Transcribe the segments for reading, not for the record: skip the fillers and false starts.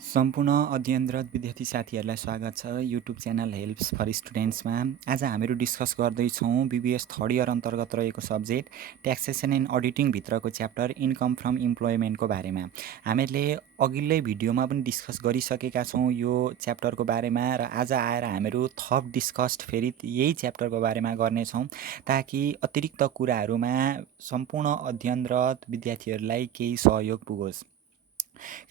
सम्पूर्ण अध्ययनरत विद्यार्थी साथीहरूलाई स्वागत छ युट्युब च्यानल हेल्प्स फर स्टुडेन्ट्समा। आज हामीहरू डिस्कस गर्दैछौँ बिबिएस थर्ड इयर अन्तर्गत रहेको सब्जेक्ट ट्याक्सेसन एन्ड अडिटिङभित्रको च्याप्टर इन्कम फ्रम इम्प्लोइमेन्टको बारेमा। हामीहरूले अघिल्लै भिडियोमा पनि डिस्कस गरिसकेका छौँ यो च्याप्टरको बारेमा र आज आएर हामीहरू थप डिस्कस्ड फेरि यही च्याप्टरको बारेमा गर्नेछौँ ताकि अतिरिक्त कुराहरूमा सम्पूर्ण अध्ययनरत विद्यार्थीहरूलाई केही सहयोग पुगोस्।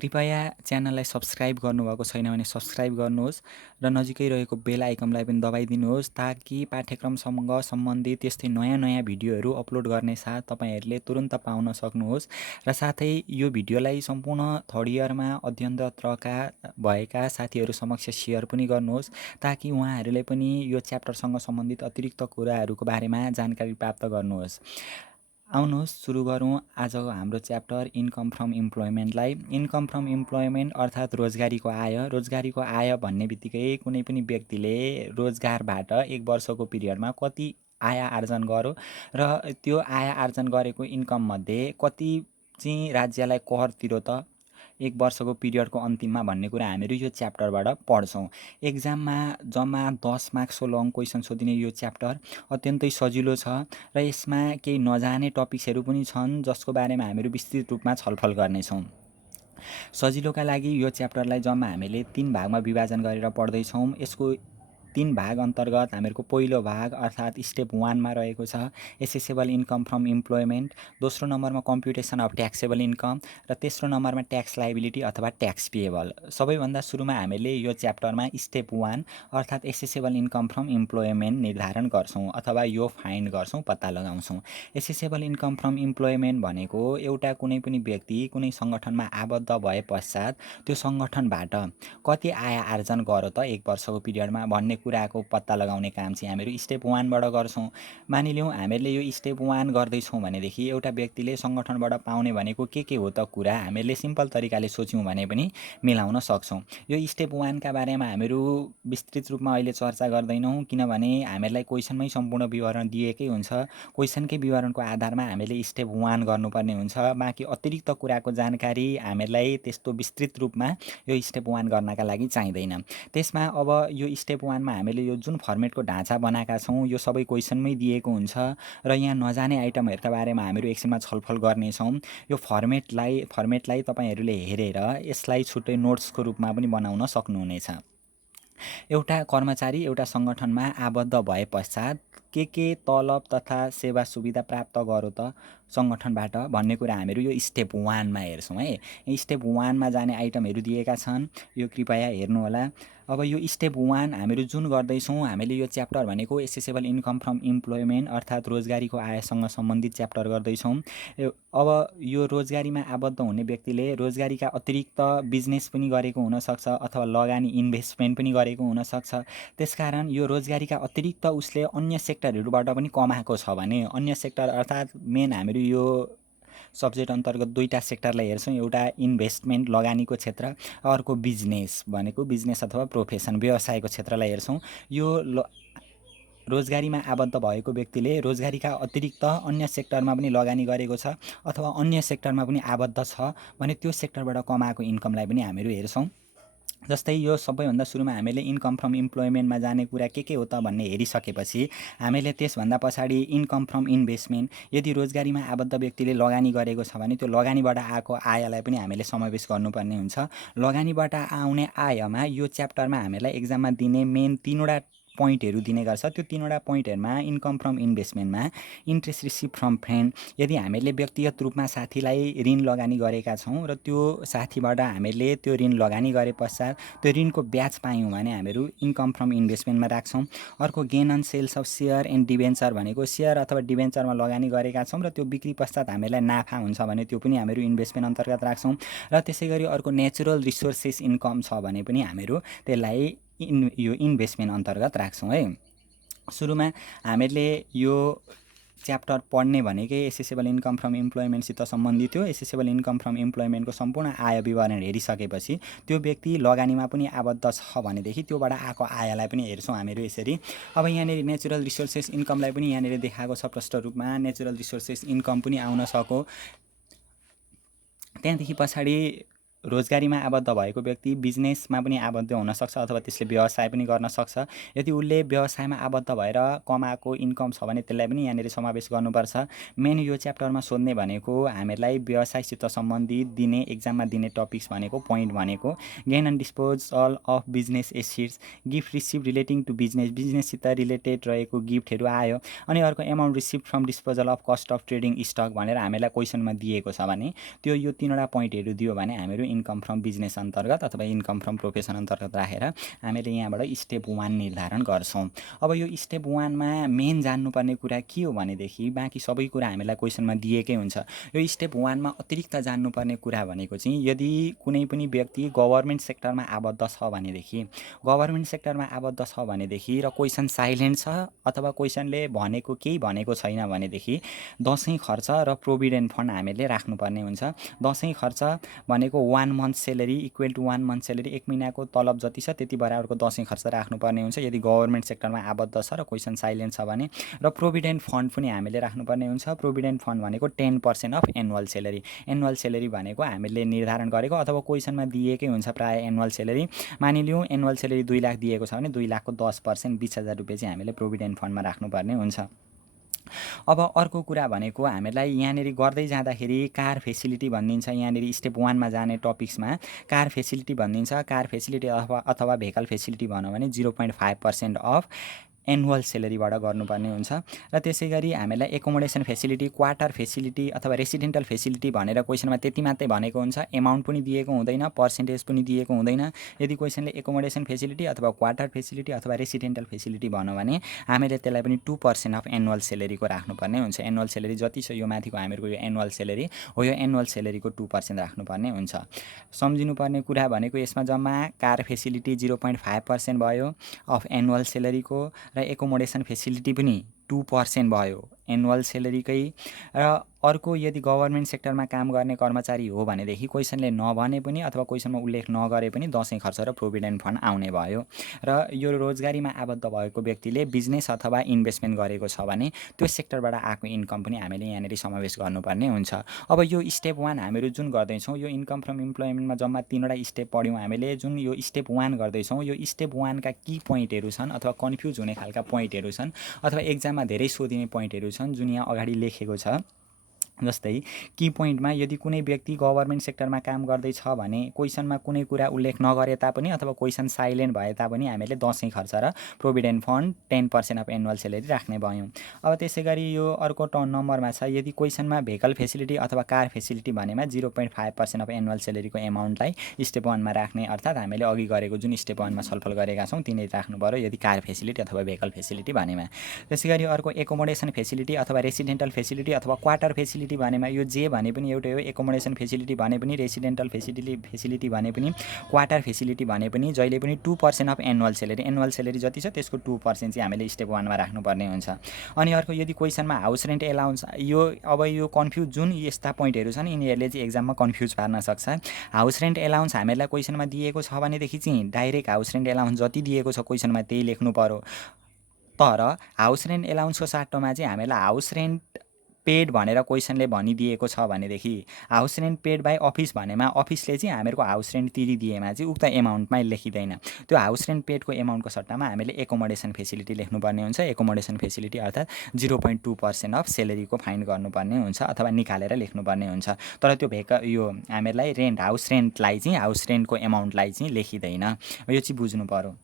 कृपया च्यानललाई सब्सक्राइब गर्नुभएको छैन भने सब्सक्राइब गर्नुहोस् र नजिकै रहेको बेल आइकनलाई पनि दबाइदिनुहोस् ताकि पाठ्यक्रमसँग सम्बन्धित यस्तै नयाँ नयाँ भिडियोहरू अपलोड गर्ने साथ तपाईँहरूले तुरुन्त पाउन सक्नुहोस्। र साथै यो भिडियोलाई सम्पूर्ण थर्ड इयरमा अध्ययनरत भएका साथीहरू समक्ष सेयर पनि गर्नुहोस् ताकि उहाँहरूले पनि यो च्याप्टरसँग सम्बन्धित अतिरिक्त कुराहरूको बारेमा जानकारी प्राप्त गर्नुहोस्। आउनुहोस् सुरु गरौँ आजको हाम्रो च्याप्टर इन्कम फ्रम इम्प्लोइमेन्टलाई। इन्कम फ्रम इम्प्लोइमेन्ट अर्थात् रोजगारीको आय। रोजगारीको आय भन्ने बित्तिकै कुनै पनि व्यक्तिले रोजगारबाट एक वर्षको पिरियडमा कति आय आर्जन गर्यो र त्यो आय आर्जन गरेको इन्कममध्ये कति चाहिँ राज्यलाई कर तिर्यो त एक वर्षको पिरियडको अन्तिममा भन्ने कुरा हामीहरू यो च्याप्टरबाट पढ्छौँ। एक्जाममा जम्मा 10 मार्क्सको लङ क्वेसन सोधिने यो च्याप्टर अत्यन्तै सजिलो छ र यसमा केही नजाने टपिक्सहरू पनि छन् जसको बारेमा हामीहरू विस्तृत रूपमा छलफल गर्नेछौँ। सजिलोका लागि यो च्याप्टरलाई जम्मा हामीले 3 भागमा विभाजन गरेर पढ्दैछौँ। यसको 3 भाग अन्तर्गत हामीहरूको पहिलो भाग अर्थात् स्टेप 1 मा रहेको छ एसेसेबल इन्कम फ्रम इम्प्लोइमेन्ट, दोस्रो नम्बरमा कम्प्युटेसन अफ ट्याक्सेबल इन्कम र तेस्रो नम्बरमा ट्याक्स लाइबिलिटी अथवा ट्याक्स पेएबल। सबैभन्दा सुरुमा हामीले यो च्याप्टरमा स्टेप 1 अर्थात् एसेसेबल इन्कम फ्रम इम्प्लोइमेन्ट निर्धारण गर्छौँ अथवा यो फाइन्ड गर्छौँ, पत्ता लगाउँछौँ। एसेसेबल इन्कम फ्रम इम्प्लोइमेन्ट भनेको एउटा कुनै पनि व्यक्ति कुनै सङ्गठनमा आबद्ध भए पश्चात त्यो सङ्गठनबाट कति आय आर्जन गर्यो त एक वर्षको पिरियडमा भन्ने कुराको पत्ता लगाउने काम चाहिँ हामीहरू स्टेप 1 बाट गर्छौँ। मानिलिउँ हामीहरूले यो स्टेप 1 गर्दैछौँ भनेदेखि एउटा व्यक्तिले सङ्गठनबाट पाउने भनेको के हो त कुरा हामीहरूले सिम्पल तरिकाले सोच्यौँ भने पनि मिलाउन सक्छौँ। यो स्टेप 1 का बारेमा हामीहरू विस्तृत रूपमा अहिले चर्चा गर्दैनौँ किनभने हामीहरूलाई क्वेसनमै सम्पूर्ण विवरण दिएकै हुन्छ। क्वेसनकै विवरणको आधारमा हामीले स्टेप 1 गर्नुपर्ने हुन्छ। बाँकी अतिरिक्त कुराको जानकारी हामीलाई त्यस्तो विस्तृत रूपमा यो स्टेप 1 गर्नका लागि चाहिँदैन। त्यसमा अब यो स्टेप 1 मा हामीले यो जुन फर्मेटको ढाँचा बनाएका छौँ यो सबै क्वेसनमै दिएको हुन्छ र यहाँ नजाने आइटमहरूका बारेमा हामीहरू एकछिनमा छलफल गर्नेछौँ। यो फर्मेटलाई तपाईँहरूले हेरेर यसलाई छुट्टै नोट्सको रूपमा पनि बनाउन सक्नुहुनेछ। एउटा कर्मचारी एउटा सङ्गठनमा आबद्ध भए पश्चात के तलब तथा सेवा सुविधा प्राप्त गर्यो त सङ्गठनबाट भन्ने कुरा हामीहरू यो स्टेप 1 मा हेर्छौँ है। स्टेप 1 मा जाने आइटमहरू दिएका छन्, यो कृपया हेर्नुहोला। अब यो स्टेप 1 हामीहरू जुन गर्दैछौँ हामीले यो च्याप्टर भनेको एसेसेबल इन्कम फ्रम इम्प्लोइमेन्ट अर्थात् रोजगारीको आयसँग सम्बन्धित च्याप्टर गर्दैछौँ। अब यो रोजगारीमा आबद्ध हुने व्यक्तिले रोजगारीका अतिरिक्त बिजनेस पनि गरेको हुनसक्छ अथवा लगानी इन्भेस्टमेन्ट पनि गरेको हुनसक्छ। त्यसकारण यो रोजगारीका अतिरिक्त उसले अन्य सेक्टरहरूबाट पनि कमाएको छ भने अन्य सेक्टर अर्थात् मेन हामीहरू यो सब्जेक्ट अन्तर्गत दुईवटा सेक्टरलाई हेर्छौँ। एउटा इन्भेस्टमेन्ट लगानीको क्षेत्र, अर्को बिजनेस भनेको बिजनेस अथवा प्रोफेसन व्यवसायको क्षेत्रलाई हेर्छौँ। यो रोजगारीमा आबद्ध भएको व्यक्तिले रोजगारीका अतिरिक्त अन्य सेक्टरमा पनि लगानी गरेको छ अथवा अन्य सेक्टरमा पनि आबद्ध छ भने त्यो सेक्टरबाट कमाएको इन्कमलाई पनि हामीहरू हेर्छौँ। जस्तै यो सबैभन्दा सुरुमा हामीले इन्कम फ्रम इम्प्लोइमेन्टमा जाने कुरा के हो त भन्ने हेरिसकेपछि हामीले त्यसभन्दा पछाडि इन्कम फ्रम इन्भेस्टमेन्ट, यदि रोजगारीमा आबद्ध व्यक्तिले लगानी गरेको छ भने त्यो लगानीबाट आएको आयलाई पनि हामीले समावेश गर्नुपर्ने हुन्छ। लगानीबाट आउने आयमा यो च्याप्टरमा हामीलाई एक्जाममा दिने मेन 3वटा पोइन्टहरू दिने गर्छ। त्यो 3वटा पोइन्टहरूमा इन्कम फ्रम इन्भेस्टमेन्टमा इन्ट्रेस्ट रिसिभ फ्रम फ्रेन्ड, यदि हामीले व्यक्तिगत रूपमा साथीलाई ऋण लगानी गरेका छौँ र त्यो साथीबाट हामीले त्यो ऋण लगानी गरे पश्चात त्यो ऋणको ब्याज पायौँ भने हामीहरू इन्कम फ्रम इन्भेस्टमेन्टमा राख्छौँ। अर्को gain on sales of share and debenture भनेको सेयर अथवा डिभेन्चरमा लगानी गरेका छौँ र त्यो बिक्री पश्चात हामीलाई नाफा हुन्छ भने त्यो पनि हामीहरू इन्भेस्टमेन्ट अन्तर्गत राख्छौँ। र त्यसै गरी अर्को नेचुरल रिसोर्सेस इन्कम छ भने पनि हामीहरू त्यसलाई यो इन्भेस्टमेन्ट अन्तर्गत राख्छौँ है। सुरुमा हामीले यो च्याप्टर पढ्ने भनेकै एसेसेबल इन्कम फ्रम इम्प्लोइमेन्टसित सम्बन्धित थियो। एसेसेबल इन्कम फ्रम इम्प्लोइमेन्टको सम्पूर्ण आय विवरण हेरिसकेपछि त्यो व्यक्ति लगानीमा पनि आबद्ध छ भनेदेखि त्योबाट आएको आयलाई पनि हेर्छौँ हामीहरू यसरी। अब यहाँनिर नेचुरल रिसोर्सेस इन्कमलाई पनि यहाँनिर देखाएको छ प्रष्ट रूपमा, नेचुरल रिसोर्सेस इन्कम पनि आउन सक्यो। त्यहाँदेखि पछाडि रोजगारीमा आबद्ध भएको व्यक्ति बिजनेसमा पनि आबद्ध हुनसक्छ अथवा त्यसले व्यवसाय पनि गर्न सक्छ। यदि उसले व्यवसायमा आबद्ध भएर कमाएको इन्कम छ भने त्यसलाई पनि यहाँनिर समावेश गर्नुपर्छ। मेन यो च्याप्टरमा सोध्ने भनेको हामीलाई व्यवसायसित सम्बन्धित दिने एक्जाममा दिने टपिक्स भनेको पोइन्ट भनेको gain and disposal of business assets, gift receive relating to बिजनेससित रिलेटेड रहेको गिफ्टहरू आयो। अनि अर्को amount receive from disposal of cost of trading stock भनेर हामीलाई क्वेसनमा दिएको छ भने त्यो यो तीनवटा पोइन्टहरू दियो भने हामीहरू इन्कम फ्रम बिजनेस अन्तर्गत अथवा इन्कम फ्रम प्रोफेसन अन्तर्गत राखेर हामीले यहाँबाट स्टेप 1 निर्धारण गर्छौँ। अब यो स्टेप 1 मा मेन जान्नुपर्ने कुरा के हो भनेदेखि बाँकी सबै कुरा हामीलाई क्वेसनमा दिएकै हुन्छ। यो स्टेप 1 मा अतिरिक्त जान्नुपर्ने कुरा भनेको चाहिँ यदि कुनै पनि व्यक्ति गभर्मेन्ट सेक्टरमा आबद्ध छ भनेदेखि र क्वेसन साइलेन्ट छ अथवा क्वेसनले भनेको केही भनेको छैन भनेदेखि दसैँ खर्च र प्रोभिडेन्ट फन्ड हामीले राख्नुपर्ने हुन्छ। दसैँ खर्च भनेको 1 month salary equal to 1 month salary, 1 महिनाको तलब जति छ त्यति बराबरको दसैँ खर्च राख्नुपर्ने हुन्छ यदि गभर्मेन्ट सेक्टरमा आबद्ध छ र क्वेसन साइलेन्ट छ भने। र प्रोभिडेन्ट फन्ड पनि हामीले राख्नुपर्ने हुन्छ। प्रोभिडेन्ट फन्ड भनेको 10% of annual salary. Annual salary भनेको हामीले निर्धारण गरेको अथवा क्वेसनमा दिएकै हुन्छ प्रायः एनुअल सेलेरी। मानिलिउँ एनुअल सेलेरी 2 लाख दिएको छ भने 2 लाखको 10% 20,000 रुपियाँ चाहिँ हामीले प्रोभिडेन्ट फन्डमा राख्नुपर्ने हुन्छ। अब अर्को कुरा भनेको हामीलाई यहाँनिर गर्दै जाँदाखेरि कार फेसिलिटी भनिदिन्छ। यहाँनिर स्टेप 1 मा जाने टपिक्समा कार फेसिलिटी भनिदिन्छ। कार फेसिलिटी अथवा भेहिकल फेसिलिटी भनौँ भने 0.5% अफ एनुअल सेलेरीबाट गर्नुपर्ने हुन्छ। र त्यसै गरी हामीलाई एकोमोडेसन फेसिलिटी, क्वार्टर फेसिलिटी अथवा रेसिडेन्टल फेसिलिटी भनेर क्वेसनमा त्यति मात्रै भनेको हुन्छ, एमाउन्ट पनि दिएको हुँदैन, पर्सेन्टेज पनि दिएको हुँदैन। यदि क्वेसनले एकोमोडेसन फेसिलिटी अथवा क्वार्टर फेसिलिटी अथवा रेसिडेन्टल फेसिलिटी भन्यो भने हामीले त्यसलाई पनि 2% अफ एनुअल सेलेरीको राख्नुपर्ने हुन्छ। एनुअल सेलेरी जति छ यो माथिको हामीहरूको यो एनुअल सेलेरी हो, यो एनुअल सेलेरीको 2% राख्नुपर्ने हुन्छ। सम्झिनुपर्ने कुरा भनेको यसमा जम्मा कार फेसिलिटी 0.5% भयो अफ एनुअल सेलेरीको र एकोमोडेसन फेसिलिटी पनि 2% भयो एनुअल सेलेरीकै। र अर्को यदि गभर्मेन्ट सेक्टरमा काम गर्ने कर्मचारी हो भनेदेखि क्वेसनले नभने पनि अथवा क्वेसनमा उल्लेख नगरे पनि दसैँ खर्च र प्रोभिडेन्ट फन्ड आउने भयो। र यो रोजगारीमा आबद्ध भएको व्यक्तिले बिजनेस अथवा इन्भेस्टमेन्ट गरेको छ भने त्यो सेक्टरबाट आएको इन्कम पनि हामीले यहाँनिर समावेश गर्नुपर्ने हुन्छ। अब यो स्टेप 1 हामीहरू जुन गर्दैछौँ यो इन्कम फ्रम इम्प्लोइमेन्टमा जम्मा 3वटा स्टेप पढ्यौँ हामीले। जुन यो स्टेप 1 गर्दैछौँ यो स्टेप 1 का की पोइन्टहरू छन् अथवा कन्फ्युज हुने खालका पोइन्टहरू छन् अथवा एक्जाममा धेरै सोधिने पोइन्टहरू छन् जुन यहाँ अगाडि लेखेको छ। जस्तै की पोइन्टमा यदि कुनै व्यक्ति गभर्मेन्ट सेक्टरमा काम गर्दैछ भने क्वेसनमा कुनै कुरा उल्लेख नगरे तापनि अथवा क्वेसन साइलेन्ट भए तापनि हामीले दसैँ खर्च र provident fund 10% of annual salary राख्ने भयौँ। अब त्यसै गरी यो अर्को नम्बरमा छ यदि क्वेसनमा भेहिकल फेसिलिटी अथवा कार फेसिलिटी भनेमा 0.5% अफ एनुअल सेलेरीको एमाउन्टलाई स्टेप 1 मा राख्ने, अर्थात् हामीले अघि गरेको जुन स्टेप 1 मा छलफल गरेका छौँ तिनै राख्नु पर्यो यदि कार फेसिलिटी अथवा भेहिकल फेसिलिटी भनेमा। त्यसै गरी अर्को एकोमोडेसन फेसिलिटी अथवा रेसिडेन्टल फेसिलिटी अथवा क्वार्टर फेसिलिटी भनेमा यो जे भने पनि एउटै हो। एकोमोडेसन फेसिलिटी भने पनि, रेसिडेन्टल फेसिलिटी भने पनि, क्वार्टर फेसिलिटी भने पनि जहिले पनि 2% अफ एनुअल सेलेरी जति छ त्यसको 2% चाहिँ हामीले स्टेप 1 मा राख्नुपर्ने हुन्छ। अनि अर्को यदि क्वेसनमा हाउस रेन्ट एलाउन्स यो कन्फ्युज जुन यस्ता पोइन्टहरू छन् यिनीहरूले चाहिँ एक्जाममा कन्फ्युज पार्न सक्छ। हाउस रेन्ट एलाउन्स हामीलाई क्वेसनमा दिएको छ भनेदेखि चाहिँ डाइरेक्ट हाउस रेन्ट एलाउन्स जति दिएको छ क्वेसनमा त्यही लेख्नु पर्यो। तर हाउस रेन्ट एलाउन्सको साटोमा चाहिँ हामीलाई हाउस रेन्ट पेड भनेर क्वेसनले भनिदिएको छ भनेदेखि house rent paid by office भनेमा अफिसले चाहिँ हामीहरूको हाउस रेन्ट तिरिदिएमा चाहिँ उक्त एमाउन्टमै लेखिँदैन। त्यो हाउस रेन्ट पेडको एमाउन्टको सट्टामा हामीले एकोमोडेसन फेसिलिटी लेख्नुपर्ने हुन्छ। एकोमोडेसन फेसिलिटी अर्थात् 0.2% अफ सेलेरीको फाइन गर्नुपर्ने हुन्छ अथवा निकालेर लेख्नुपर्ने हुन्छ। तर त्यो यो हामीलाई हाउस रेन्टको एमाउन्टलाई चाहिँ लेखिँदैन, यो चाहिँ बुझ्नु पर्यो।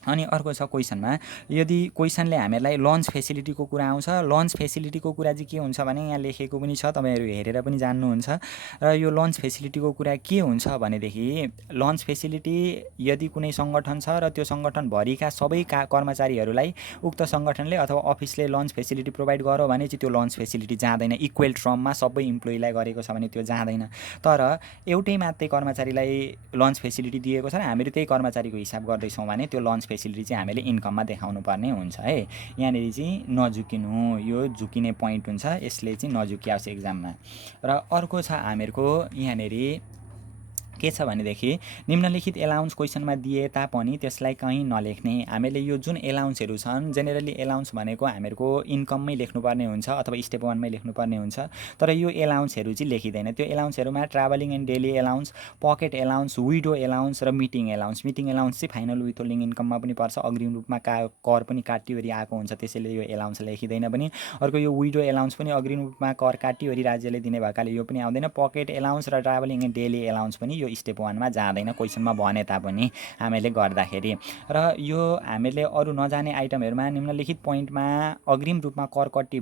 अनि अर्को छ क्वेसनमा यदि क्वेसनले हामीलाई लन्च फेसिलिटीको कुरा आउँछ, लन्च फेसिलिटीको कुरा चाहिँ के हुन्छ भने यहाँ लेखेको पनि छ, तपाईँहरू हेरेर पनि जान्नुहुन्छ। र यो लन्च फेसिलिटीको कुरा के हुन्छ भनेदेखि लन्च फेसिलिटी यदि कुनै सङ्गठन छ र त्यो सङ्गठनभरिका सबै कर्मचारीहरूलाई उक्त सङ्गठनले अथवा अफिसले लन्च फेसिलिटी प्रोभाइड गर्यो भने चाहिँ त्यो लन्च फेसिलिटी जाँदैन। इक्वल टर्ममा सबै इम्प्लोइलाई गरेको छ भने त्यो जाँदैन। तर एउटै मात्रै कर्मचारीलाई लन्च फेसिलिटी दिएको छ र हामीहरू त्यही कर्मचारीको हिसाब गर्दैछौँ भने त्यो लन्च फेसिलिटी चाहिँ हामीले इन्कममा देखाउनु पर्ने हुन्छ है। यहाँनिर चाहिँ नझुकिनु, यो झुकिने पोइन्ट हुन्छ, यसले चाहिँ नझुकियोस् एक्जाममा। र अर्को छ हामीहरूको यहाँनिर के छ भनेदेखि निम्नलिखित एलाउन्स क्वेसनमा दिए तापनि त्यसलाई कहीँ नलेख्ने। हामीले यो जुन एलाउन्सहरू छन् जेनरली एलाउन्स भनेको हामीहरूको इन्कममै लेख्नुपर्ने हुन्छ अथवा स्टेप 1 मै लेख्नुपर्ने हुन्छ, तर यो एलाउन्सहरू चाहिँ लेखिँदैन। त्यो एलाउन्सहरूमा travelling and daily allowance, pocket allowance, widow allowance र मिटिङ एलाउन्स। मिटिङ एलाउन्स चाहिँ फाइनल विथहोल्डिङ इन्कममा पनि पर्छ, अग्रिम रूपमा कर पनि काटिवरी आएको हुन्छ, त्यसैले यो एलाउन्स लेखिँदैन पनि। अर्को यो विडो एलाउन्स पनि अग्रिम रूपमा कर काटिवरी राज्यले दिने भएकाले यो पनि आउँदैन। पकेट एलाउन्स र ट्राभलिङ एन्ड डेली एलाउन्स पनि यो स्टेप 1 मा जाँदैन क्वेसनमा भने तापनि हामीले गर्दाखेरि। र यो हामीले अरू नजाने आइटमहरूमा निम्नलिखित पोइन्टमा अग्रिम रूपमा कर कट्टी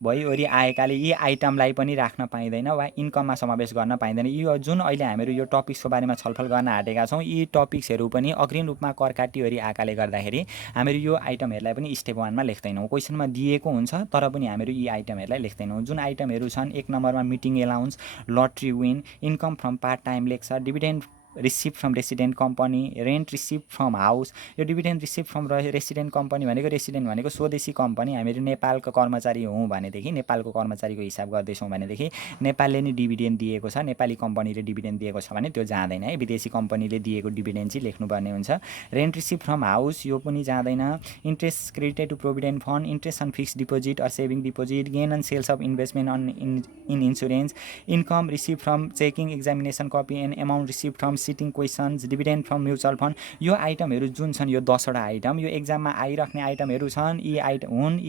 भइवरी आएकाले यी आइटमलाई पनि राख्न पाइँदैन वा इन्कममा समावेश गर्न पाइँदैन। यो जुन अहिले हामीहरू यो टपिक्सको बारेमा छलफल गर्न आँटेका छौँ, यी टपिक्सहरू पनि अग्रिम रूपमा कर काटिवरी आएकाले गर्दाखेरि हामीहरू यो आइटमहरूलाई पनि स्टेप 1 मा लेख्दैनौँ। क्वेसनमा दिएको हुन्छ तर पनि हामीहरू यी आइटमहरूलाई लेख्दैनौँ। जुन आइटमहरू छन् 1 नम्बरमा meeting allowance, lottery win, income from part time lecture, dividend receive from resident company, rent receive from house. यो dividend receive from resident company भनेको रेसिडेन्ट भनेको स्वदेशी कम्पनी। हामीहरू नेपालको कर्मचारी हौँ भनेदेखि, नेपालको कर्मचारीको हिसाब गर्दैछौँ भनेदेखि नेपालले नै डिभिडेन्ड दिएको छ, नेपाली कम्पनीले डिभिडेन्ड दिएको छ भने त्यो जाँदैन है, विदेशी कम्पनीले दिएको डिभिडेन्ड चाहिँ लेख्नुपर्ने हुन्छ। रेन्ट रिसिभ फ्रम हाउस यो पनि जाँदैन। Interest credited to provident fund, interest on fixed deposit or saving deposit, gain on sales of investment in insurance, income receive from checking examination copy and amount receive from sitting questions, dividend from mutual fund. यो आइटमहरू जुन छन् यो 10 वटा item यो एक्जाममा आइराख्ने आइटमहरू छन्। यी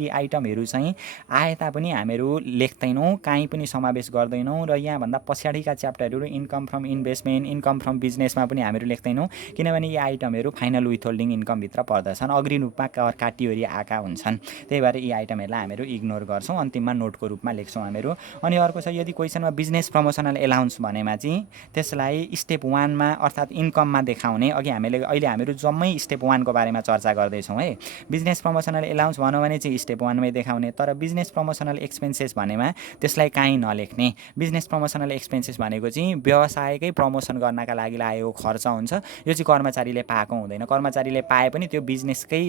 आइटमहरू चाहिँ आए तापनि हामीहरू लेख्दैनौँ, काहीँ पनि समावेश गर्दैनौँ। र यहाँभन्दा पछाडिका च्याप्टरहरू income from investment, income from बिजनेसमा पनि हामीहरू लेख्दैनौँ, किनभने यी आइटमहरू फाइनल विथहोल्डिङ इन्कमभित्र पर्दछन्, अग्रिम रूपमा कर काटिवरी आएका हुन्छन्। त्यही भएर यी आइटमहरूलाई हामीहरू इग्नोर गर्छौँ, अन्तिममा नोटको रूपमा लेख्छौँ हामीहरू। अनि अर्को छ यदि क्वेसनमा बिजनेस प्रमोसनल एलाउन्स भनेमा चाहिँ त्यसलाई स्टेप 1 मा अर्थात् इन्कममा देखाउने। अहिले हामीहरू जम्मै स्टेप 1 को बारेमा चर्चा गर्दैछौँ है। बिजनेस प्रमोसनल एलाउन्स भन्यो भने चाहिँ स्टेप 1 मै देखाउने, तर बिजनेस प्रमोसनल एक्सपेन्सेस भनेमा त्यसलाई काहीँ नलेख्ने। बिजनेस प्रमोसनल एक्सपेन्सेस भनेको चाहिँ व्यवसायकै प्रमोसन गर्नका लागि लागेको खर्च हुन्छ, यो चाहिँ कर्मचारीले पाएको हुँदैन। कर्मचारीले पाए पनि त्यो बिजनेसकै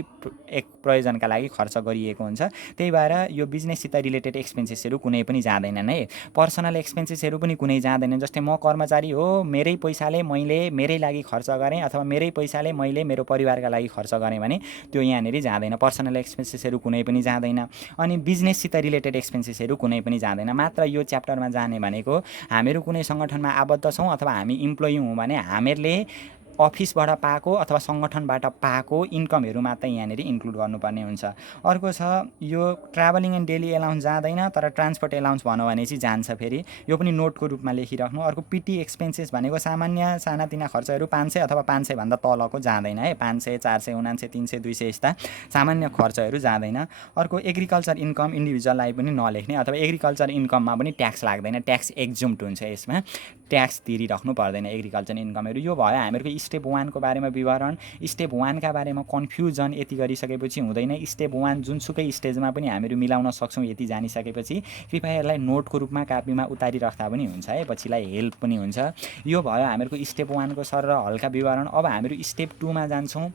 एक प्रयोजनका लागि खर्च गरिएको हुन्छ। त्यही भएर यो बिजनेससित रिलेटेड एक्सपेन्सेसहरू कुनै पनि जाँदैनन् है। पर्सनल एक्सपेन्सेसहरू पनि कुनै जाँदैनन्। जस्तै म कर्मचारी हो, मेरै पैसाले मैले मेरै लागि खर्च गरेँ अथवा मेरै पैसाले मैले मेरो परिवारका लागि खर्च गरेँ भने त्यो यहाँनिर जाँदैन। पर्सनल एक्सपेन्सेसहरू कुनै पनि जाँदैन। अनि बिजनेससित रिलेटेड एक्सपेन्सेसहरू कुनै पनि जाँदैन। मात्र यो च्याप्टरमा जाने भनेको हामीहरू कुनै सङ्गठनमा आबद्ध छौँ अथवा हामी इम्प्लोइ हौँ भने हामीहरूले अफिसबाट पाएको अथवा सङ्गठनबाट पाएको इन्कमहरू मात्रै यहाँनिर इन्क्लुड गर्नुपर्ने हुन्छ। अर्को छ यो ट्राभलिङ एन्ड डेली एलाउन्स जाँदैन, तर ट्रान्सपोर्ट एलाउन्स भन्यो भने चाहिँ जान्छ फेरि, यो पनि नोटको रूपमा लेखिराख्नु। अर्को पिटी एक्सपेन्सेस भनेको सामान्य सानातिना खर्चहरू 500 अथवा 500 भन्दा तलको जाँदैन है। 500, 400, 99, 300, 200 यस्ता सामान्य खर्चहरू जाँदैन। अर्को एग्रिकल्चर इन्कम इन्डिभिजुअललाई पनि नलेख्ने, अथवा एग्रिकल्चर इन्कममा पनि ट्याक्स लाग्दैन, ट्याक्स एक्जुम्ड हुन्छ, यसमा ट्याक्स तिरिराख्नु पर्दैन एग्रिकल्चर इन्कमहरू। यो भयो हामीहरूको स्टेप 1 को बारेमा विवरण। स्टेप 1 का बारेमा कन्फ्युजन यति गरिसकेपछि हुँदैन। स्टेप 1 जुनसुकै स्टेजमा पनि हामीहरू मिलाउन सक्छौँ यति जानिसकेपछि कृपया यसलाई नोटको रूपमा कापीमा उतारिराख्दा पनि हुन्छ है, पछिलाई हेल्प पनि हुन्छ। यो भयो हामीहरूको स्टेप 1 को सरर हल्का विवरण। अब हामीहरू स्टेप 2 मा जान्छौँ।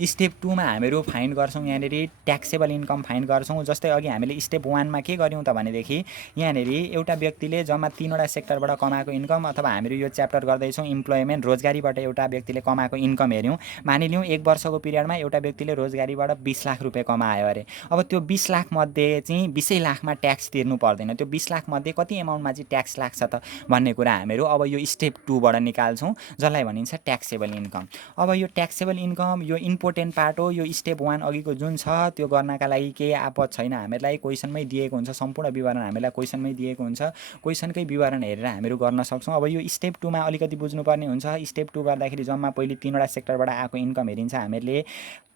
स्टेप 2 मा हामीहरू फाइन्ड गर्छौँ यहाँनिर ट्याक्सेबल इन्कम फाइन्ड गर्छौँ। जस्तै अघि हामीले स्टेप 1 मा के गर्यौँ त भनेदेखि यहाँनिर एउटा व्यक्तिले जम्मा 3 वटा सेक्टरबाट कमाएको इन्कम, अथवा हामीहरू यो च्याप्टर गर्दैछौँ इम्प्लोइमेन्ट, रोजगारीबाट एउटा व्यक्तिले कमाएको इन्कम हेऱ्यौँ। मानिलिउँ 1 वर्षको पिरियडमा एउटा व्यक्तिले रोजगारीबाट 20 लाख रुपियाँ कमायो अरे। अब त्यो 20 लाख मध्ये चाहिँ 20 लाखमा ट्याक्स तिर्नु पर्दैन, त्यो 20 लाख मध्ये कति एमाउन्टमा चाहिँ ट्याक्स लाग्छ त भन्ने कुरा हामीहरू अब यो स्टेप 2 बाट निकाल्छौँ, जसलाई भनिन्छ ट्याक्सेबल इन्कम। अब यो ट्याक्सेबल इन्कम यो इम्पोर्टेन्ट पार्ट हो। यो स्टेप 1 अघिको जुन छ त्यो गर्नका लागि केही आपत छैन, हामीलाई क्वेसनमै दिएको हुन्छ, सम्पूर्ण विवरण हामीलाई क्वेसनमै दिएको हुन्छ, क्वेसनकै विवरण हेरेर हामीहरू गर्न सक्छौँ। अब यो स्टेप 2 मा अलिकति बुझ्नुपर्ने हुन्छ। स्टेप 2 गर्दाखेरि जम्मा पहिले 3 वटा सेक्टरबाट आएको इन्कम हेरिन्छ हामीले।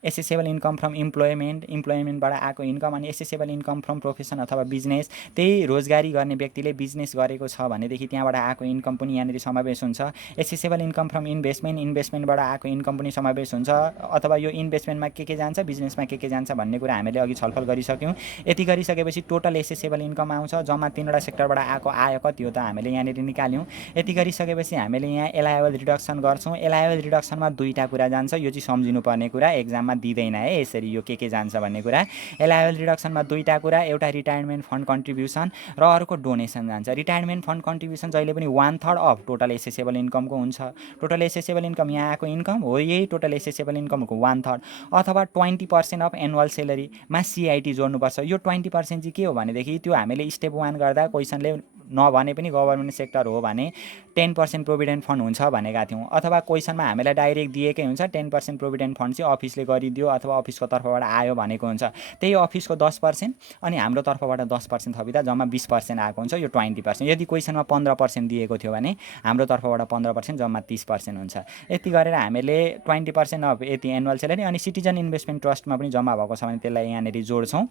एसेसेबल इन्कम फ्रम इम्प्लोइमेन्ट, इम्प्लोइमेन्टबाट आएको इन्कम, अनि एसेसेबल इन्कम फ्रम प्रोफेसन अथवा बिजनेस, त्यही रोजगारी गर्ने व्यक्तिले बिजनेस गरेको छ भनेदेखि त्यहाँबाट आएको इन्कम पनि यहाँनिर समावेश हुन्छ। एसेसेबल इन्कम फ्रम इन्भेस्टमेन्ट, इन्भेस्टमेन्टबाट आएको इन्कम पनि समावेश हुन्छ। अथवा यो इन्भेस्टमेन्टमा के जान्छ, बिजनेसमा के जान्छ भन्ने कुरा हामीले अघि छलफल गरिसक्यौँ। यति गरिसकेपछि टोटल एसेसेबल इन्कम आउँछ। जम्मा 3वटा सेक्टरबाट आएको आय कति हो त हामीले यहाँनिर निकाल्यौँ। यति गरिसकेपछि हामीले यहाँ एलायबल रिडक्सन गर्छौँ। एलायबल रिडक्सनमा दुईवटा कुरा जान्छ, यो चाहिँ सम्झिनुपर्ने कुरा, एक्जाममा दिँदैन है यसरी यो के जान्छ भन्ने कुरा। एलायबल रिडक्सनमा दुईवटा कुरा, एउटा रिटायरमेन्ट फन्ड कन्ट्रिब्युसन र अर्को डोनेसन जान्छ। रिटायरमेन्ट फन्ड कन्ट्रिब्युसन जहिले पनि 1/3 अफ टोटल एसेसेबल इन्कमको हुन्छ। टोटल एसेसेबल इन्कम यहाँ आएको इन्कम हो, यही टोटल एसेसेबल इन्कमको 1/3 अथवा 20% अफ एनुअल सेलेरीमा सिआइटी जोड्नुपर्छ। यो 20% चाहिँ के हो भनेदेखि त्यो हामीले स्टेप 1 गर्दा क्वेसनले नभने पनि गभर्मेन्ट सेक्टर हो भने 10% प्रोभिडेन्ट फन्ड हुन्छ भनेका थियौँ, अथवा क्वेसनमा हामीलाई डाइरेक्ट दिएकै हुन्छ 10% प्रोभिडेन्ट फन्ड चाहिँ अफिसले गरिदियो अथवा अफिसको तर्फबाट आयो भनेको हुन्छ। त्यही अफिसको 10% अनि हाम्रो तर्फबाट 10% थपिँदा जम्मा 20% आएको हुन्छ, यो 20%। यदि क्वेसनमा 15% दिएको थियो भने हाम्रो तर्फबाट 15% जम्मा 30% हुन्छ। यति गरेर हामीले 20% अफ यति एनुअल सेलेरी अनि सिटिजन इन्भेस्टमेन्ट ट्रस्टमा पनि जम्मा भएको छ भने त्यसलाई यहाँनिर जोड्छौँ।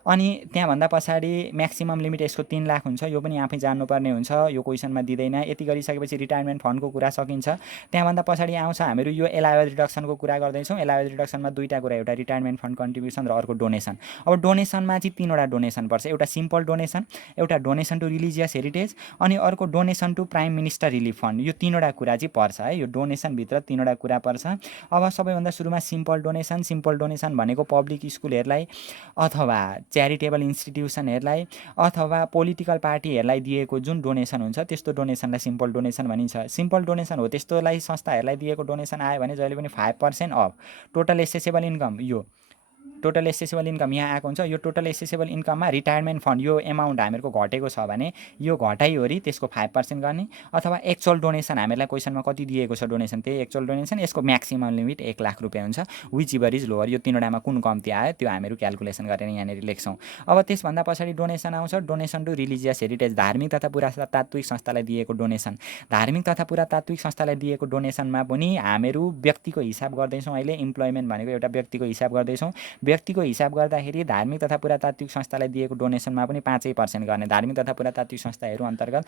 अनि त्यहाँभन्दा पछाडि म्याक्सिमम लिमिट यसको 3 लाख हुन्छ, यो पनि आफै जान्नुपर्ने हुन्छ, यो क्वेसनमा दिँदैन। यति गरिसकेपछि रिटायरमेन्ट फन्डको कुरा सकिन्छ। त्यहाँभन्दा पछाडि आउँछ हामीहरू यो एलायबल रिडक्सनको कुरा गर्दैछौँ। एलायबल रिडक्सनमा दुईवटा कुरा, एउटा रिटायरमेन्ट फन्ड कन्ट्रिब्युसन र अर्को डोनेसन। अब डोनेसनमा चाहिँ 3वटा डोनेसन पर्छ, एउटा सिम्पल डोनेसन, एउटा डोनेसन टु रिलिजियस हेरिटेज अनि अर्को donation to prime minister relief fund. यो 3वटा कुरा चाहिँ पर्छ है, यो डोनेसनभित्र 3वटा कुरा पर्छ। अब सबैभन्दा सुरुमा सिम्पल डोनेसन। सिम्पल डोनेसन भनेको पब्लिक स्कुलहरूलाई अथवा च्यारिटेबल इन्स्टिट्युसनहरूलाई अथवा पोलिटिकल पार्टीहरूलाई दिएको जुन डोनेसन हुन्छ त्यस्तो डोनेसनलाई सिम्पल डोनेसन भनिन्छ। सिम्पल डोनेसन हो त्यस्तोलाई संस्थाहरूलाई दिएको डोनेसन आयो भने जहिले पनि 5% अफ टोटल एसेसेबल इन्कम, यो टोटल एसेसेबल इन्कम यहाँ आएको हुन्छ। यो टोटल एसेसेबल इन्कममा रिटायरमेन्ट फन्ड यो एमाउन्ट हामीहरूको घटेको छ भने यो घटाइवरी त्यसको 5% गर्ने, अथवा एक्चुअल डोनेसन हामीलाई क्वेसनमा कति दिएको छ डोनेसन, त्यही एक्चुअल डोनेसन, यसको म्याक्सिमम लिमिट 1 लाख रुपियाँ हुन्छ। विच इभर इज लोवर, यो 3वटामा कुन कम्ती आयो त्यो हामीहरू क्यालकुलेसन गरेर यहाँनिर लेख्छौँ। अब त्यसभन्दा पछाडि डोनेसन आउँछ, डोनेसन टु रिलिजियस हेरिटेज, धार्मिक तथा पुरातात्विक संस्थालाई दिएको डोनेसन। धार्मिक तथा पुरातात्विक संस्थालाई दिएको डोनेसनमा पनि हामीहरू व्यक्तिको हिसाब गर्दैछौँ। अहिले इम्प्लोइमेन्ट भनेको एउटा व्यक्तिको हिसाब गर्दैछौँ। व्यक्तिको हिसाब गर्दाखेरि धार्मिक तथा पुरातात्विक संस्थालाई दिएको डोनेसनमा पनि 5% गर्ने। धार्मिक तथा पुरातात्विक संस्थाहरू अन्तर्गत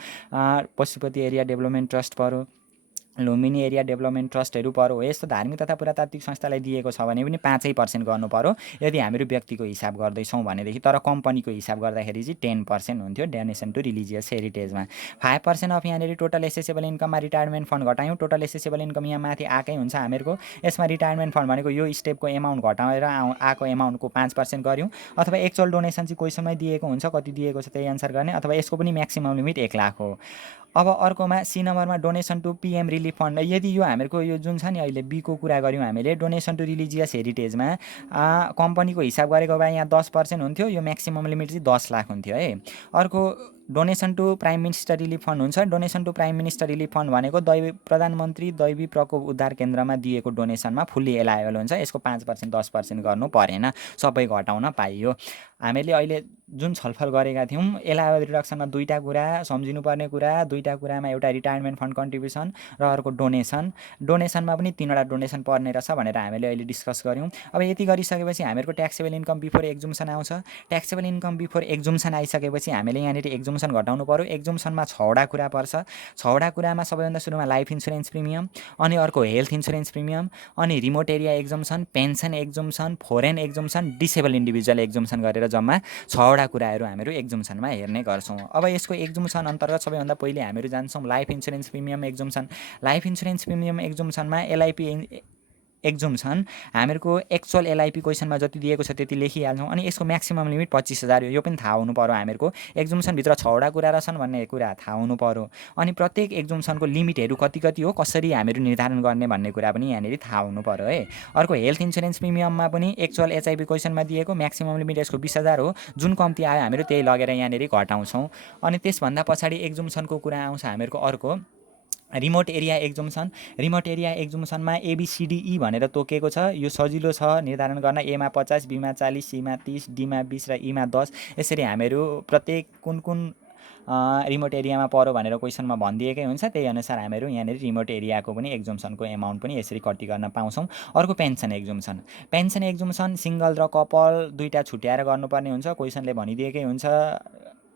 पशुपति एरिया डेभलपमेन्ट ट्रस्ट पऱ्यो, लुम्बिनी एरिया डेभलपमेन्ट ट्रस्टहरू पऱ्यो। यस्तो धार्मिक तथा पुरातात्विक संस्थालाई दिएको छ भने पनि 5% गर्नु पऱ्यो यदि हामीहरू व्यक्तिको हिसाब गर्दैछौँ भनेदेखि। तर कम्पनीको हिसाब गर्दाखेरि चाहिँ 10% हुन्थ्यो डोनेसन टु रिलिजियस हेरिटेजमा। 5% अफ यहाँनिर टोटल एसेसेबल इन्कममा रिटायरमेन्ट फन्ड घटायौँ। टोटल एसेसेबल इन्कम यहाँ माथि आएकै हुन्छ हामीहरूको। यसमा रिटायरमेन्ट फन्ड भनेको यो स्टेपको एमाउन्ट घटाएर आएको एमाउन्टको 5% गऱ्यौँ, अथवा एक्चुअल डोनेसन चाहिँ क्वेसनमै दिएको हुन्छ, कति दिएको छ त्यही एन्सर गर्ने, अथवा यसको पनि म्याक्सिमम लिमिट 1 लाख हो। अब अर्कोमा सी नम्बरमा donation to PM relief fund. यदि यो हामीहरूको यो जुन छ नि अहिले बीको कुरा गऱ्यौँ हामीले, डोनेसन टु रिलिजियस हेरिटेजमा कम्पनीको हिसाब गरेको भए यहाँ 10% हुन्थ्यो, यो म्याक्सिमम लिमिट चाहिँ 10 लाख हुन्थ्यो है। अर्को donation to prime minister relief fund हुन्छ। Donation to prime minister relief fund भनेको प्रधानमन्त्री दैवी प्रकोप उद्धार केन्द्रमा दिएको डोनेसनमा फुल्ली एलायबल हुन्छ। यसको 5% 10% गर्नु परेन, सबै घटाउन पाइयो। हामीले अहिले जुन छलफल गरेका थियौँ एलायबल रिडक्सनमा दुईवटा कुरा सम्झिनुपर्ने कुरा, दुईवटा कुरामा एउटा रिटायरमेन्ट फन्ड कन्ट्रिब्युसन र अर्को डोनेसन। डोनेसनमा पनि 3वटा डोनेसन पर्ने रहेछ भनेर हामीले अहिले डिस्कस गऱ्यौँ। अब यति गरिसकेपछि हामीहरूको ट्याक्सेबल इन्कम बिफोर एक्जुम्सन आउँछ। ट्याक्सेबल इन्कम बिफोर एक्जुम्सन आइसकेपछि हामीले यहाँनिर एक्जुम्सन घटाउनु पऱ्यो। एक्जुम्सनमा 6वटा कुरा पर्छ। 6वटा कुरामा सबैभन्दा सुरुमा लाइफ इन्सुरेन्स प्रिमियम, अनि अर्को हेल्थ इन्सुरेन्स प्रिमियम, अनि remote area exemption, pension exemption, foreign exemption, disable individual exemption गरेर जम्मा 6वटा कुराहरू हामीहरू एक्जुम्सनमा हेर्ने गर्छौँ। अब यसको एक्जुम्सन अन्तर्गत सबैभन्दा पहिले हामीहरू जान्छौँ life insurance premium exemption. Life insurance premium एक्जुम्सनमा एलआइपी एक्जुम्सन हामीहरूको एक्चुअल एलआइपी क्वेसनमा जति दिएको छ त्यति लेखिहाल्छौँ। अनि यसको म्याक्सिमम लिमिट 25,000 हो, यो पनि थाहा हुनु पऱ्यो हामीहरूको। एक्जुम्सनभित्र 6वटा कुरा रहेछन् भन्ने कुरा थाहा हुनु पऱ्यो। अनि प्रत्येक एक्जुम्सनको लिमिटहरू कति कति हो, कसरी हामीहरू निर्धारण गर्ने भन्ने कुरा पनि यहाँनिर थाहा हुनु पऱ्यो है। अर्को हेल्थ इन्सुरेन्स प्रिमियममा पनि एक्चुअल एचआइपी क्वेसनमा दिएको म्याक्सिमम लिमिट यसको 20,000 हो। जुन कम्ती आयो हामीहरू त्यही लगेर यहाँनिर घटाउँछौँ। अनि त्यसभन्दा पछाडि एक्जुम्सनको कुरा आउँछ हामीहरूको अर्को remote area exemption. Remote area एक्जुम्सनमा एबीसीडीई भनेर तोकेको छ। यो सजिलो छ निर्धारण गर्न, एमा 50, बीमा 40, सीमा 30, डीमा 20 र ईमा 10। यसरी हामीहरू प्रत्येक कुन कुन रिमोट एरियामा पऱ्यो भनेर क्वेसनमा भनिदिएकै हुन्छ, त्यही अनुसार हामीहरू यहाँनिर रिमोट एरियाको पनि एक्जुम्सनको एमाउन्ट पनि यसरी कति गर्न पाउँछौँ। अर्को पेन्सन एक्जुम्सन। पेन्सन एक्जुम्सन सिङ्गल र कपल दुईवटा छुट्याएर गर्नुपर्ने हुन्छ, क्वेसनले भनिदिएकै हुन्छ।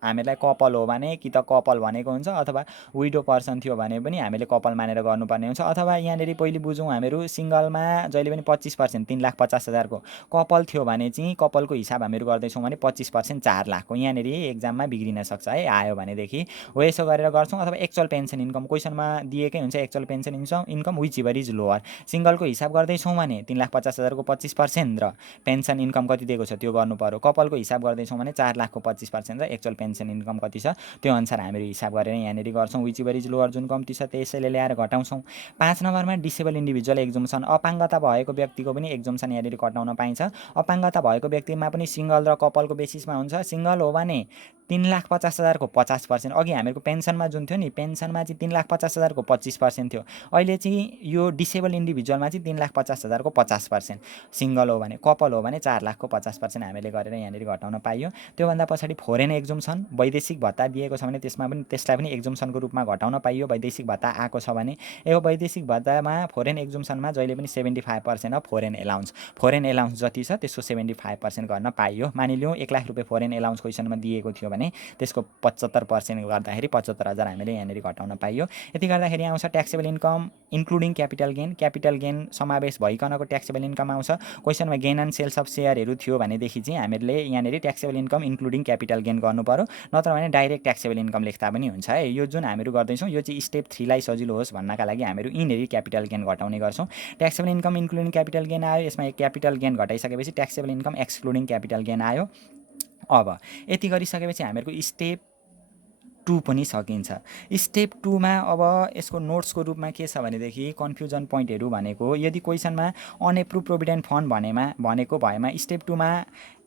हामीलाई कपल हो भने कि त कपल भनेको हुन्छ अथवा विडो पर्सन थियो भने पनि हामीले कपल मानेर गर्नुपर्ने हुन्छ। अथवा यहाँनिर पहिले बुझौँ हामीहरू सिङ्गलमा जहिले पनि 25% 3,50,000को, कपल थियो भने चाहिँ कपलको हिसाब हामीहरू गर्दैछौँ भने 25% 4,00,000को। यहाँनिर एक्जाममा बिग्रिन सक्छ है आयो भनेदेखि। हो यसो गरेर गर्छौँ। अथवा एक्चुअल पेन्सन इन्कम क्वेसनमा दिएकै हुन्छ actual pension income whichever is lower. सिङ्गलको हिसाब गर्दैछौँ भने 3,50,000को 25% र पेन्सन इन्कम कति दिएको छ त्यो गर्नु पर्यो। कपलको हिसाब गर्दैछौँ भने 4,00,000को 25% र एक्चुअल पेन्सन इन्कम कति छ त्यो अनुसार हामीहरू हिसाब गरेर यहाँनिर गर्छौँ। विच एभर इज लोवर जुन कम्ती छ त्यसैले ल्याएर घटाउँछौँ। 5 नम्बरमा डिसेबल इन्डिभिजुअल एक्जम्सन, अपाङ्गता भएको व्यक्तिको पनि एक्जम्सन यहाँनिर कटाउन पाइन्छ। अपाङ्गता भएको व्यक्तिमा पनि सिङ्गल र कपलको बेसिसमा हुन्छ। सिङ्गल हो भने 3,50,000को 50%, अघि हामीहरूको पेन्सनमा जुन थियो नि पेन्सनमा चाहिँ 3,50,000को 25% थियो, अहिले चाहिँ यो डिसेबल इन्डिभिजुअलमा चाहिँ 3,50,000को 50%। सिङ्गल हो भने, कपल हो भने 4,00,000को 50% हामीले गरेर यहाँनिर घटाउन पाइयो। त्योभन्दा पछाडि फोरेन एक्जम्सन, वैदेशिक भत्ता दिएको छ भने त्यसलाई पनि एक्जम्सनको रूपमा घटाउन पाइयो। वैदेशिक भत्ता आएको छ भने यो वैदेशिक भत्तामा फोरेन एक्जम्सनमा जहिले पनि 75% of foreign allowance, foreign allowance जति छ त्यसको 75% गर्न पाइयो। मानिलिउँ 1,00,000 रुपियाँ फोरेन एलाउन्स क्वेसनमा दिएको थियो भने त्यसको 75% गर्दाखेरि 75,000 हामीले यहाँनिर घटाउन पाइयो। यति गर्दाखेरि आउँछ taxable income including capital gain. Capital gain समावेश भइकनको ट्याक्सेबल इन्कम आउँछ। क्वेसनमा गेन एन्ड सेल्स अफ सेयरहरू थियो भनेदेखि चाहिँ हामीले यहाँनिर taxable income including capital gain गर्नु पर्यो, नत्र भने डाइरेक्ट ट्याक्सेबल इन्कम लेख्दा पनि हुन्छ है। यो जुन हामीहरू गर्दैछौँ यो चाहिँ स्टेप 3 लाई सजिलो होस् भन्नका लागि हामीहरू यिनीहरू क्यापिटल गेन घटाउने गर्छौँ। Taxable income including capital gain आयो, यसमा क्यापिटल गेन घटाइसकेपछि taxable income excluding capital gain आयो। अब यति गरिसकेपछि हामीहरूको स्टेप 2 पनि सकिन्छ। स्टेप 2 मा अब यसको नोट्सको रूपमा के छ भनेदेखि कन्फ्युजन पोइन्टहरू भनेको यदि क्वेसनमा अनएप्रुभ प्रोभिडेन्ट फन्ड भनेको भएमा स्टेप 2 मा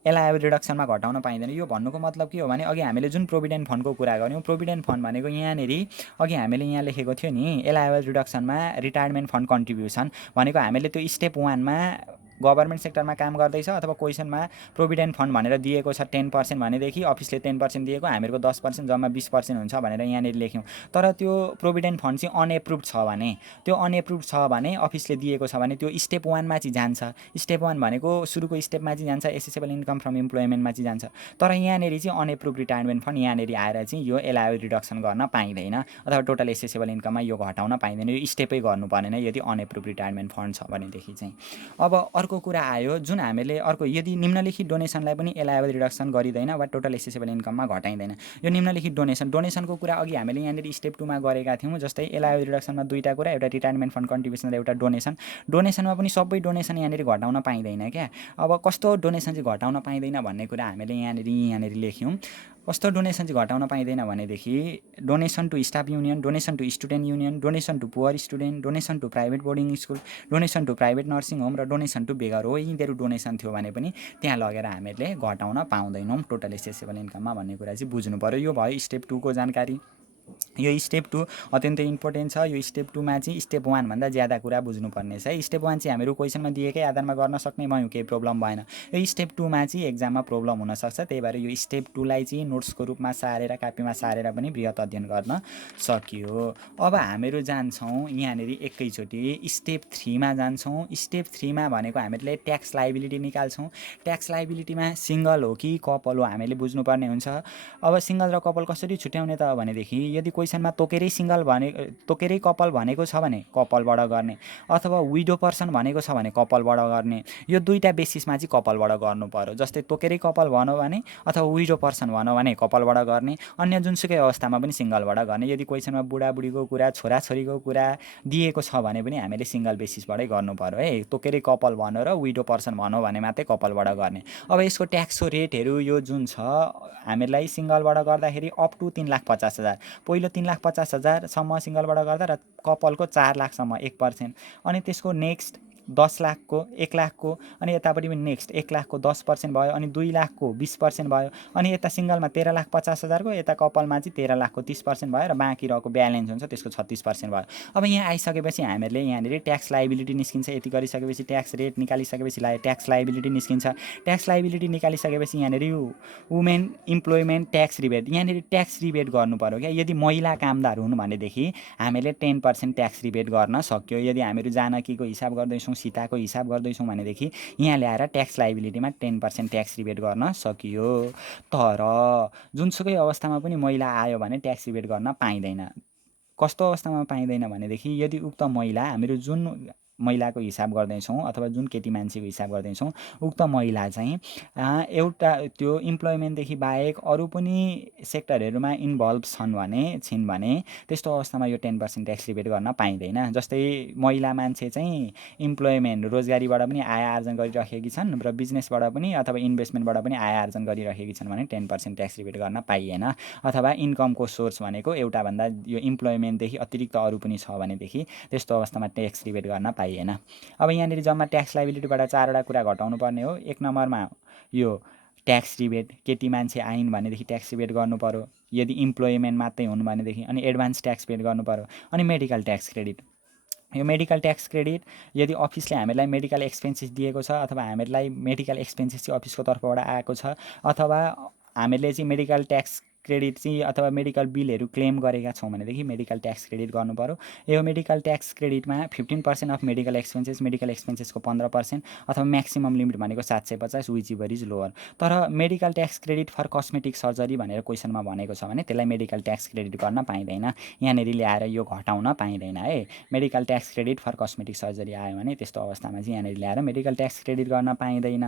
एलायबल रिडक्सनमा घटाउन पाइँदैन। यो भन्नुको मतलब के हो भने अघि हामीले जुन प्रोभिडेन्ट फन्डको कुरा गऱ्यौँ, प्रोभिडेन्ट फन्ड भनेको यहाँनिर अघि हामीले यहाँ लेखेको थियो नि एलायबल रिडक्सनमा रिटायरमेन्ट फन्ड कन्ट्रिब्युसन भनेको हामीले त्यो स्टेप 1 मा गभर्मेन्ट सेक्टरमा काम गर्दैछ अथवा क्वेसनमा प्रोभिडेन्ट फन्ड भनेर दिएको छ 10% भनेदेखि अफिसले 10% दिएको, हामीहरूको 10% जम्मा 20% हुन्छ भनेर यहाँनिर लेख्यौँ। तर त्यो प्रोभिडेन्ट फन्ड चाहिँ अनएप्रुभ छ भने, त्यो अनएप्रुभ छ भने अफिसले दिएको छ भने त्यो स्टेप 1 मा चाहिँ जान्छ। स्टेप 1 भनेको सुरुको स्टेपमा चाहिँ जान्छ, एसेसेबल इन्कम फ्रम इम्प्लोइमेन्टमा चाहिँ जान्छ। तर यहाँनिर चाहिँ अनएप्रुभ रिटायरमेन्ट फन्ड यहाँनिर आएर चाहिँ यो एलायबल रिडक्सन गर्न पाइँदैन अथवा टोटल एसेसेबल इन्कममा यो घटाउन पाइँदैन। यो स्टेपै गर्नु पर्दैन यदि अनएप्रुभ रिटायरमेन्ट फन्ड छ भनेदेखि चाहिँ। अब अर्को कुरा आयो जुन हामीले अर्को यदि निम्नलिखित डोनेसनलाई पनि एलायबल रिडक्सन गरिँदैन वा टोटल एसेसेबल इन्कममा घटाइँदैन। यो निम्नलिखित डोनेसनको कुरा अघि हामीले यहाँनिर स्टेप 2 मा गरेका थियौँ। जस्तै एलायबल रिडक्सनमा दुईवटा कुरा, एउटा रिटायरमेन्ट फन्ड कन्ट्रिब्युसन र एउटा डोनेसन। डोनेसनमा पनि सबै डोनेसन यहाँनिर घटाउन पाइँदैन क्या। अब कस्तो डोनेसन चाहिँ घटाउन पाइँदैन भन्ने कुरा हामीले यहाँनिर लेख्यौँ। कस्तो डोनेसन चाहिँ घटाउन पाइँदैन भनेदेखि donation to staff union, donation to student union, donation to poor student, donation to private boarding school, donation to private nursing home र डोनेसन टु बेगर हो। यिनीहरू डोनेसन थियो भने पनि त्यहाँ लगेर हामीले घटाउन पाउँदैनौँ टोटल एसेसेबल इन्कममा भन्ने कुरा चाहिँ बुझ्नु पऱ्यो। यो भयो स्टेप 2 को जानकारी। यो स्टेप 2 अत्यन्तै इम्पोर्टेन्ट छ। यो स्टेप 2 मा चाहिँ स्टेप 1 भन्दा ज्यादा कुरा बुझ्नुपर्ने छ है। स्टेप 1 चाहिँ हामीहरू क्वेसनमा दिएकै आधारमा गर्न सक्ने भयौँ, केही प्रब्लम भएन। यो स्टेप 2 मा चाहिँ एक्जाममा प्रब्लम हुनसक्छ, त्यही भएर यो स्टेप 2 लाई चाहिँ नोट्सको रूपमा सारेर कापीमा सारेर पनि बृहत अध्ययन गर्न सकियो। अब हामीहरू जान्छौँ यहाँनिर एकैचोटि स्टेप 3 मा जान्छौँ। स्टेप 3 मा भनेको हामीले ट्याक्स लायबिलिटी निकाल्छौँ। ट्याक्स लायबिलिटीमा सिङ्गल हो कि कपल हो हामीले बुझ्नुपर्ने हुन्छ। अब सिङ्गल र कपल कसरी छुट्याउने त भनेदेखि यदि क्वेसनमा तोकेरै कपल भनेको छ भने कपलबाट गर्ने, अथवा विडो पर्सन भनेको छ भने कपलबाट गर्ने। यो दुईवटा बेसिसमा चाहिँ कपलबाट गर्नु पर्यो। जस्तै तोकेरै कपल भनौँ भने अथवा विडो पर्सन भनौँ भने कपलबाट गर्ने, अन्य जुनसुकै अवस्थामा पनि सिङ्गलबाट गर्ने। यदि क्वेसनमा बुढाबुढीको कुरा छोराछोरीको कुरा दिएको छ भने पनि हामीले सिङ्गल बेसिसबाटै गर्नु पर्यो है। तोकेरै कपल भनौँ र विडो पर्सन भनौँ भने मात्रै कपलबाट गर्ने। अब यसको ट्याक्सको रेटहरू यो जुन छ हामीलाई सिङ्गलबाट गर्दाखेरि अप टु 3,50,000, पहिलो 3,50,000सम्म सिङ्गलबाट गर्दा र कपलको 4,00,000सम्म 1%, अनि त्यसको नेक्स्ट 10,00,000को 1,00,000को, अनि यतापट्टि पनि नेक्स्ट 1,00,000को 10% भयो, अनि 2,00,000को 20% भयो, अनि यता सिङ्गलमा 13,50,000को, यता कपलमा चाहिँ 13,00,000को 30% भयो र बाँकी रहेको ब्यालेन्स हुन्छ त्यसको 36% भयो। अब यहाँ आइसकेपछि हामीहरूले यहाँनिर ट्याक्स लायबिलिटी निस्किन्छ। यति गरिसकेपछि ट्याक्स रेट निकालिसकेपछि ट्याक्स लायबिलिटी निस्किन्छ। ट्याक्स लायबिलिटी निकालिसकेपछि यहाँनिर वुमेन इम्प्लोइमेन्ट ट्याक्स रिबेट, यहाँनिर ट्याक्स रिबेट गर्नु पर्यो क्या। यदि महिला कामदार हुन् भनेदेखि हामीले 10% ट्याक्स रिबेट गर्न सक्यो। यदि हामीहरू जानकीको हिसाब गर्दैछौँ सीताको हिसाब गर्दैछौँ भनेदेखि यहाँ ल्याएर ट्याक्स लाइबिलिटीमा 10% ट्याक्स रिबेट गर्न सकियो। तर जुनसुकै अवस्थामा पनि महिला आयो भने ट्याक्स रिबेट गर्न पाइँदैन। कस्तो अवस्थामा पाइँदैन भनेदेखि यदि उक्त महिला हामीहरू जुन महिलाको हिसाब गर्दैछौँ अथवा जुन केटी मान्छेको हिसाब गर्दैछौँ उक्त महिला चाहिँ एउटा त्यो इम्प्लोइमेन्टदेखि बाहेक अरू पनि सेक्टरहरूमा इन्भल्भ छिन् भने त्यस्तो अवस्थामा यो 10% ट्याक्स रिबेट गर्न पाइँदैन। जस्तै महिला मान्छे चाहिँ इम्प्लोइमेन्ट रोजगारीबाट पनि आय आर्जन गरिराखेकी छन् र बिजनेसबाट पनि अथवा इन्भेस्टमेन्टबाट पनि आय आर्जन गरिराखेकी छन् भने 10% ट्याक्स रिबेट गर्न पाइएन। अथवा इन्कमको सोर्स भनेको एउटाभन्दा यो इम्प्लोइमेन्टदेखि अतिरिक्त अरू पनि छ भनेदेखि त्यस्तो अवस्थामा ट्याक्स रिबेट गर्न पाइएन। अब यहाँनिर जम्मा ट्याक्स लाइबिलिटीबाट 4वटा कुरा घटाउनु पर्ने हो। 1 नम्बरमा यो ट्याक्स रिबेट, केटी मान्छे आइन् भनेदेखि ट्याक्स रिबेट गर्नु पर्यो। यदि इम्प्लोइमेन्ट मात्रै हुन् भनेदेखि अनि एडभान्स ट्याक्स पेड गर्नु पर्यो। अनि मेडिकल ट्याक्स क्रेडिट, यो मेडिकल ट्याक्स क्रेडिट यदि अफिसले हामीलाई मेडिकल एक्सपेन्सेस दिएको छ अथवा हामीलाई मेडिकल एक्सपेन्सेस चाहिँ अफिसको तर्फबाट आएको छ अथवा हामीले चाहिँ मेडिकल ट्याक्स क्रेडिट चाहिँ अथवा मेडिकल बिलहरू क्लेम गरेका छौँ भनेदेखि मेडिकल ट्याक्स क्रेडिट गर्नु पर्यो। यो मेडिकल ट्याक्स क्रेडिटमा 15% अफ मेडिकल एक्सपेन्सेसको 15% अथवा म्याक्सिमम लिमिट भनेको 750 विच इभर इज लोवर। तर medical tax credit for cosmetic surgery भनेर क्वेसनमा भनेको छ भने त्यसलाई मेडिकल ट्याक्स क्रेडिट गर्न पाइँदैन। यहाँनिर ल्याएर यो घटाउन पाइँदैन है। Medical tax credit for cosmetic surgery आयो भने त्यस्तो अवस्थामा चाहिँ यहाँनिर ल्याएर मेडिकल ट्याक्स क्रेडिट गर्न पाइँदैन।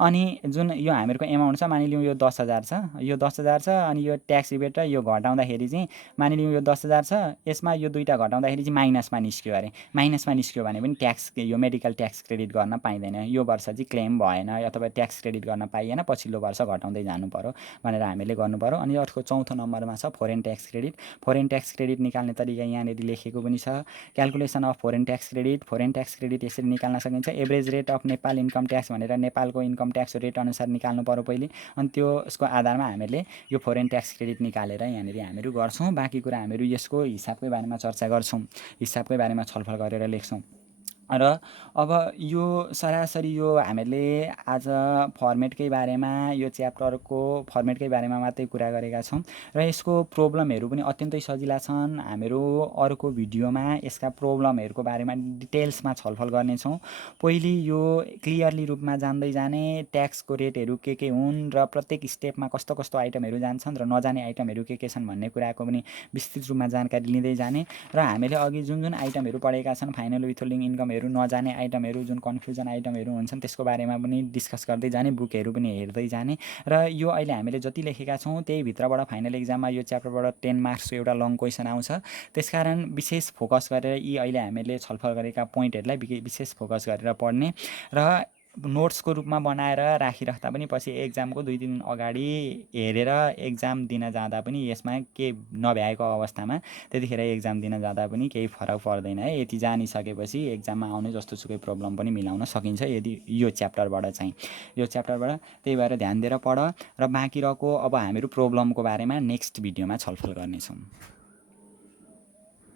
अनि जुन यो हामीहरूको एमाउन्ट छ मानिलिउँ यो 10,000 छ, यो 10,000 छ अनि यो ट्याक्स रिबेट र यो घटाउँदाखेरि चाहिँ मानिलिउँ यो 10,000 छ, यसमा यो दुईटा घटाउँदाखेरि चाहिँ माइनसमा निस्क्यो अरे। माइनसमा निस्क्यो भने पनि ट्याक्स यो मेडिकल ट्याक्स क्रेडिट गर्न पाइँदैन। यो वर्ष चाहिँ क्लेम भएन अथवा ट्याक्स क्रेडिट गर्न पाइएन, पछिल्लो वर्ष घटाउँदै जानु पर्यो भनेर हामीले गर्नु पर्यो। अनि अर्को 4थो नम्बरमा छ foreign tax credit. Foreign tax credit निकाल्ने तरिका यहाँनिर लेखेको पनि छ। Calculation of foreign tax credit. Foreign tax credit यसरी निकाल्न सकिन्छ। Average rate of Nepal income tax भनेर नेपालको इन्कम ट्याक्स रेट अनुसार निकाल्नु पर्यो पहिले। अनि त्यसको आधारमा हामीले यो फोरेन ट्याक्स क्रेडिट निकालेर यहाँनिर हामीहरू गर्छौँ। बाँकी कुरा हामीहरू यसको हिसाबकै बारेमा चर्चा गर्छौँ, हिसाबकै बारेमा छलफल गरेर लेख्छौँ। र अब यो सरासरी यो हामीले आज फर्मेटकै बारेमा यो च्याप्टरको फर्मेटकै बारेमा मात्रै कुरा गरेका छौँ र यसको प्रब्लमहरू पनि अत्यन्तै सजिला छन्। हामीहरू अर्को भिडियोमा यसका प्रब्लमहरूको बारेमा डिटेल्समा छलफल गर्नेछौँ। पहिले यो क्लियरली रूपमा जान्दै जाने ट्याक्सको रेटहरू के हुन् र प्रत्येक स्टेपमा कस्तो कस्तो आइटमहरू जान्छन् र नजाने आइटमहरू के छन् भन्ने कुराको पनि विस्तृत रूपमा जानकारी लिँदै जाने र हामीले अघि जुन जुन आइटमहरू पढेका छन् फाइनल विथहोल्डिङ इन्कमहरू नजाने आइटमहरू जुन कन्फ्युजन आइटमहरू हुन्छन् त्यसको बारेमा पनि डिस्कस गर्दै जाने, बुकहरू पनि हेर्दै जाने। र यो अहिले हामीले जति लेखेका छौँ त्यही भित्रबाट फाइनल एक्जाममा यो च्याप्टरबाट 10 मार्क्सको एउटा लङ क्वेसन आउँछ। त्यसकारण विशेष फोकस गरेर यी अहिले हामीले छलफल गरेका पोइन्टहरूलाई विशेष फोकस गरेर पढ्ने र नोट्सको रूपमा बनाएर राखिराख्दा पनि पछि एक्जामको 2 दिन अगाडि हेरेर एक्जाम दिन जाँदा पनि यसमा के नभ्याएको अवस्थामा त्यतिखेर एक्जाम दिन जाँदा पनि केही फरक पर्दैन है। यति जानिसकेपछि एक्जाममा आउने जस्तोसुकै प्रब्लम पनि मिलाउन सकिन्छ यदि यो च्याप्टरबाट चाहिँ। त्यही भएर ध्यान दिएर पढ र बाँकी रहेको अब हामीहरू प्रब्लमको बारेमा नेक्स्ट भिडियोमा छलफल गर्नेछौँ।